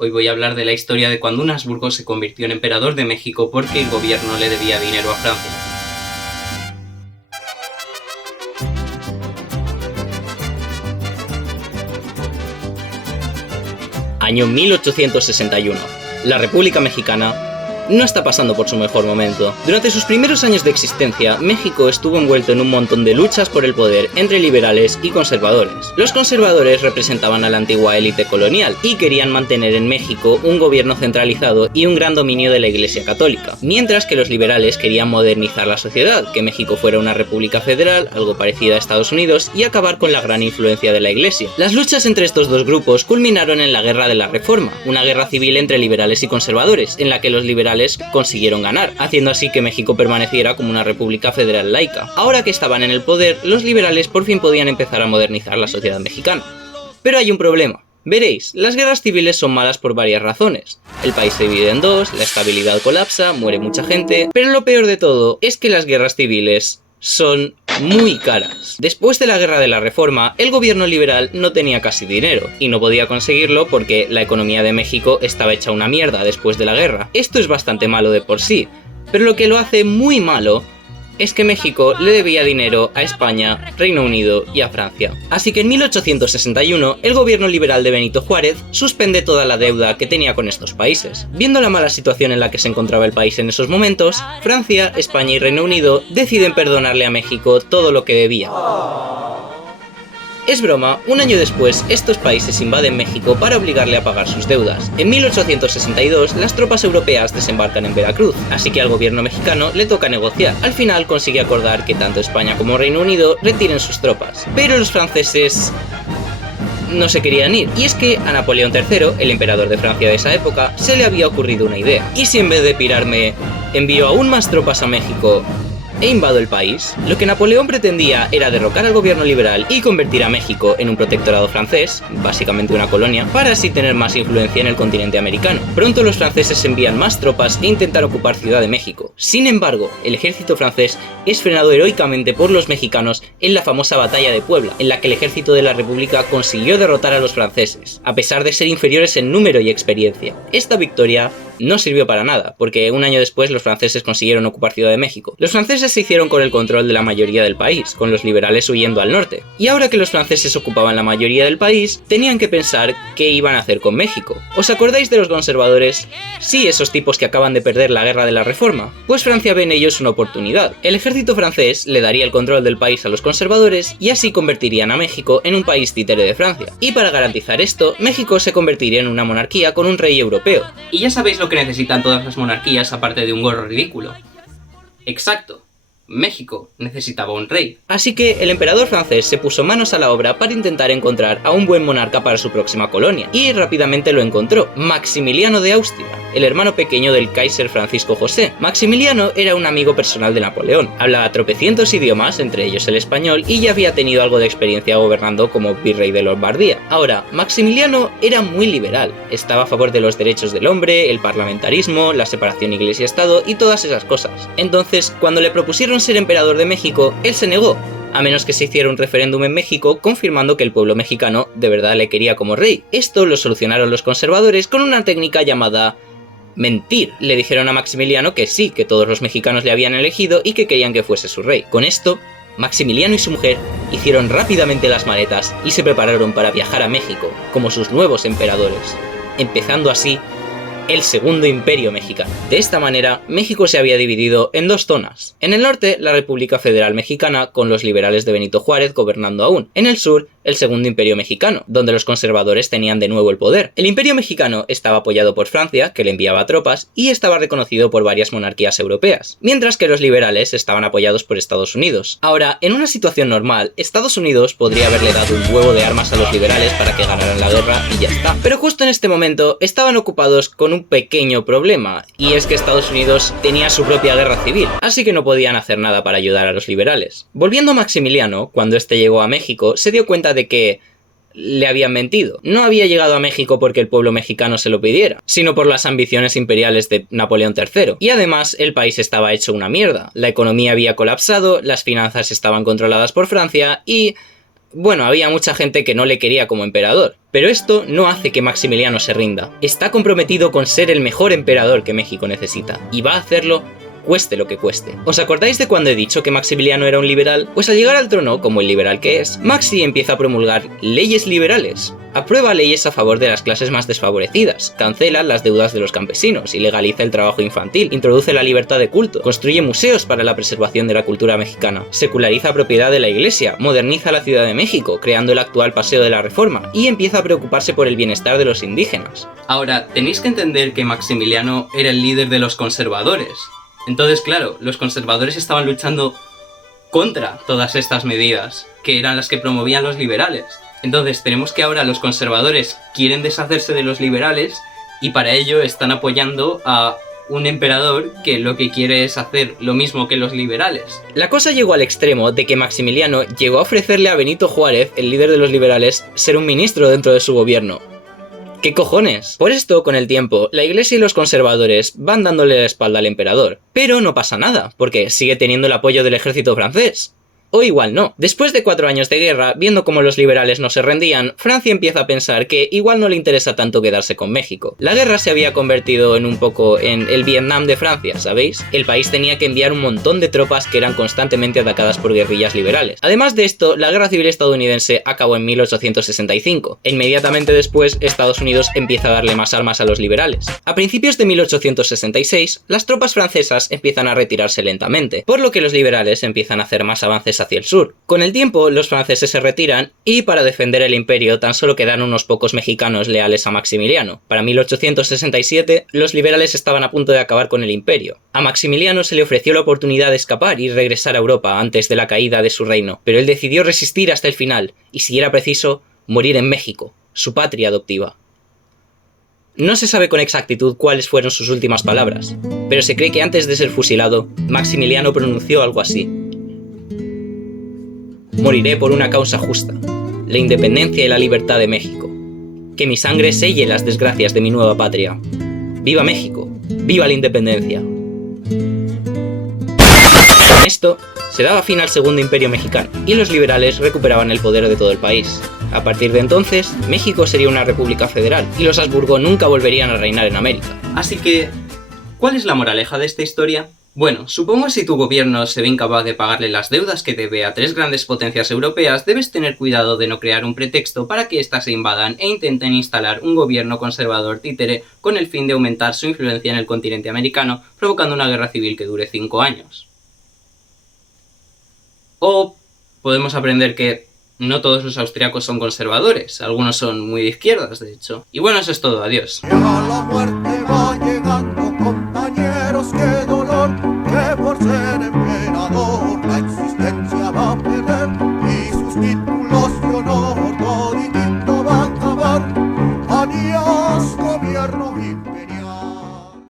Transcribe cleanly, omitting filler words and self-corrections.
Hoy voy a hablar de la historia de cuando un Habsburgo se convirtió en emperador de México porque el gobierno le debía dinero a Francia. Año 1861. La República Mexicana no está pasando por su mejor momento. Durante sus primeros años de existencia, México estuvo envuelto en un montón de luchas por el poder entre liberales y conservadores. Los conservadores representaban a la antigua élite colonial y querían mantener en México un gobierno centralizado y un gran dominio de la Iglesia Católica, mientras que los liberales querían modernizar la sociedad, que México fuera una república federal, algo parecida a Estados Unidos, y acabar con la gran influencia de la Iglesia. Las luchas entre estos dos grupos culminaron en la Guerra de la Reforma, una guerra civil entre liberales y conservadores, en la que los liberales consiguieron ganar, haciendo así que México permaneciera como una república federal laica. Ahora que estaban en el poder, los liberales por fin podían empezar a modernizar la sociedad mexicana. Pero hay un problema. Veréis, las guerras civiles son malas por varias razones. El país se divide en dos, la estabilidad colapsa, muere mucha gente, pero lo peor de todo es que las guerras civiles son muy caras. Después de la Guerra de la Reforma, el gobierno liberal no tenía casi dinero, y no podía conseguirlo porque la economía de México estaba hecha una mierda después de la guerra. Esto es bastante malo de por sí, pero lo que lo hace muy malo es que México le debía dinero a España, Reino Unido y a Francia. Así que en 1861, el gobierno liberal de Benito Juárez suspende toda la deuda que tenía con estos países. Viendo la mala situación en la que se encontraba el país en esos momentos, Francia, España y Reino Unido deciden perdonarle a México todo lo que debía. Es broma, un año después, estos países invaden México para obligarle a pagar sus deudas. En 1862, las tropas europeas desembarcan en Veracruz, así que al gobierno mexicano le toca negociar. Al final consigue acordar que tanto España como Reino Unido retiren sus tropas, pero los franceses no se querían ir, y es que a Napoleón III, el emperador de Francia de esa época, se le había ocurrido una idea. ¿Y si en vez de pirarme, envío aún más tropas a México e invado el país? Lo que Napoleón pretendía era derrocar al gobierno liberal y convertir a México en un protectorado francés, básicamente una colonia, para así tener más influencia en el continente americano. Pronto los franceses envían más tropas e intentan ocupar Ciudad de México. Sin embargo, el ejército francés es frenado heroicamente por los mexicanos en la famosa Batalla de Puebla, en la que el ejército de la República consiguió derrotar a los franceses, a pesar de ser inferiores en número y experiencia. Esta victoria no sirvió para nada, porque un año después los franceses consiguieron ocupar Ciudad de México. Los franceses se hicieron con el control de la mayoría del país, con los liberales huyendo al norte. Y ahora que los franceses ocupaban la mayoría del país, tenían que pensar qué iban a hacer con México. ¿Os acordáis de los conservadores? Sí, esos tipos que acaban de perder la Guerra de la Reforma. Pues Francia ve en ellos una oportunidad. El ejército francés le daría el control del país a los conservadores y así convertirían a México en un país títere de Francia. Y para garantizar esto, México se convertiría en una monarquía con un rey europeo. Y ya sabéis lo que necesitan todas las monarquías aparte de un gorro ridículo. Exacto. México necesitaba un rey. Así que el emperador francés se puso manos a la obra para intentar encontrar a un buen monarca para su próxima colonia, y rápidamente lo encontró: Maximiliano de Austria, el hermano pequeño del Kaiser Francisco José. Maximiliano era un amigo personal de Napoleón, hablaba tropecientos idiomas, entre ellos el español, y ya había tenido algo de experiencia gobernando como virrey de Lombardía. Ahora, Maximiliano era muy liberal, estaba a favor de los derechos del hombre, el parlamentarismo, la separación iglesia-estado y todas esas cosas. Entonces, cuando le propusieron ser emperador de México, él se negó, a menos que se hiciera un referéndum en México confirmando que el pueblo mexicano de verdad le quería como rey. Esto lo solucionaron los conservadores con una técnica llamada mentir. Le dijeron a Maximiliano que sí, que todos los mexicanos le habían elegido y que querían que fuese su rey. Con esto, Maximiliano y su mujer hicieron rápidamente las maletas y se prepararon para viajar a México como sus nuevos emperadores, empezando así el Segundo Imperio Mexicano. De esta manera, México se había dividido en dos zonas. En el norte, la República Federal Mexicana, con los liberales de Benito Juárez gobernando aún. En el sur, el Segundo Imperio Mexicano, donde los conservadores tenían de nuevo el poder. El Imperio Mexicano estaba apoyado por Francia, que le enviaba tropas, y estaba reconocido por varias monarquías europeas, mientras que los liberales estaban apoyados por Estados Unidos. Ahora, en una situación normal, Estados Unidos podría haberle dado un huevo de armas a los liberales para que ganaran la guerra y ya está. Pero justo en este momento, estaban ocupados con un pequeño problema, y es que Estados Unidos tenía su propia guerra civil, así que no podían hacer nada para ayudar a los liberales. Volviendo a Maximiliano, cuando este llegó a México, se dio cuenta de que le habían mentido. No había llegado a México porque el pueblo mexicano se lo pidiera, sino por las ambiciones imperiales de Napoleón III. Y además, el país estaba hecho una mierda. La economía había colapsado, las finanzas estaban controladas por Francia y Bueno, había mucha gente que no le quería como emperador, pero esto no hace que Maximiliano se rinda. Está comprometido con ser el mejor emperador que México necesita, y va a hacerlo cueste lo que cueste. ¿Os acordáis de cuando he dicho que Maximiliano era un liberal? Pues al llegar al trono, como el liberal que es, Maxi empieza a promulgar leyes liberales. Aprueba leyes a favor de las clases más desfavorecidas, cancela las deudas de los campesinos y legaliza el trabajo infantil, introduce la libertad de culto, construye museos para la preservación de la cultura mexicana, seculariza propiedad de la iglesia, moderniza la Ciudad de México, creando el actual Paseo de la Reforma, y empieza a preocuparse por el bienestar de los indígenas. Ahora, tenéis que entender que Maximiliano era el líder de los conservadores. Entonces, claro, los conservadores estaban luchando contra todas estas medidas, que eran las que promovían los liberales. Entonces, tenemos que ahora los conservadores quieren deshacerse de los liberales y para ello están apoyando a un emperador que lo que quiere es hacer lo mismo que los liberales. La cosa llegó al extremo de que Maximiliano llegó a ofrecerle a Benito Juárez, el líder de los liberales, ser un ministro dentro de su gobierno. ¿Qué cojones? Por esto, con el tiempo, la iglesia y los conservadores van dándole la espalda al emperador. Pero no pasa nada, porque sigue teniendo el apoyo del ejército francés. O igual no. Después de 4 años de guerra, viendo cómo los liberales no se rendían, Francia empieza a pensar que igual no le interesa tanto quedarse con México. La guerra se había convertido en un poco en el Vietnam de Francia, ¿sabéis? El país tenía que enviar un montón de tropas que eran constantemente atacadas por guerrillas liberales. Además de esto, la guerra civil estadounidense acabó en 1865. E inmediatamente después, Estados Unidos empieza a darle más armas a los liberales. A principios de 1866, las tropas francesas empiezan a retirarse lentamente, por lo que los liberales empiezan a hacer más avances hacia el sur. Con el tiempo, los franceses se retiran y para defender el imperio tan solo quedan unos pocos mexicanos leales a Maximiliano. Para 1867, los liberales estaban a punto de acabar con el imperio. A Maximiliano se le ofreció la oportunidad de escapar y regresar a Europa antes de la caída de su reino, pero él decidió resistir hasta el final y, si era preciso, morir en México, su patria adoptiva. No se sabe con exactitud cuáles fueron sus últimas palabras, pero se cree que antes de ser fusilado, Maximiliano pronunció algo así: moriré por una causa justa, la independencia y la libertad de México. Que mi sangre selle las desgracias de mi nueva patria. ¡Viva México! ¡Viva la independencia! Con esto, se daba fin al Segundo Imperio Mexicano, y los liberales recuperaban el poder de todo el país. A partir de entonces, México sería una república federal, y los Habsburgo nunca volverían a reinar en América. Así que, ¿cuál es la moraleja de esta historia? Bueno, supongo que si tu gobierno se ve incapaz de pagarle las deudas que debe a 3 grandes potencias europeas, debes tener cuidado de no crear un pretexto para que éstas se invadan e intenten instalar un gobierno conservador títere con el fin de aumentar su influencia en el continente americano, provocando una guerra civil que dure 5 años. O podemos aprender que no todos los austriacos son conservadores, algunos son muy de izquierdas, de hecho. Y bueno, eso es todo, adiós.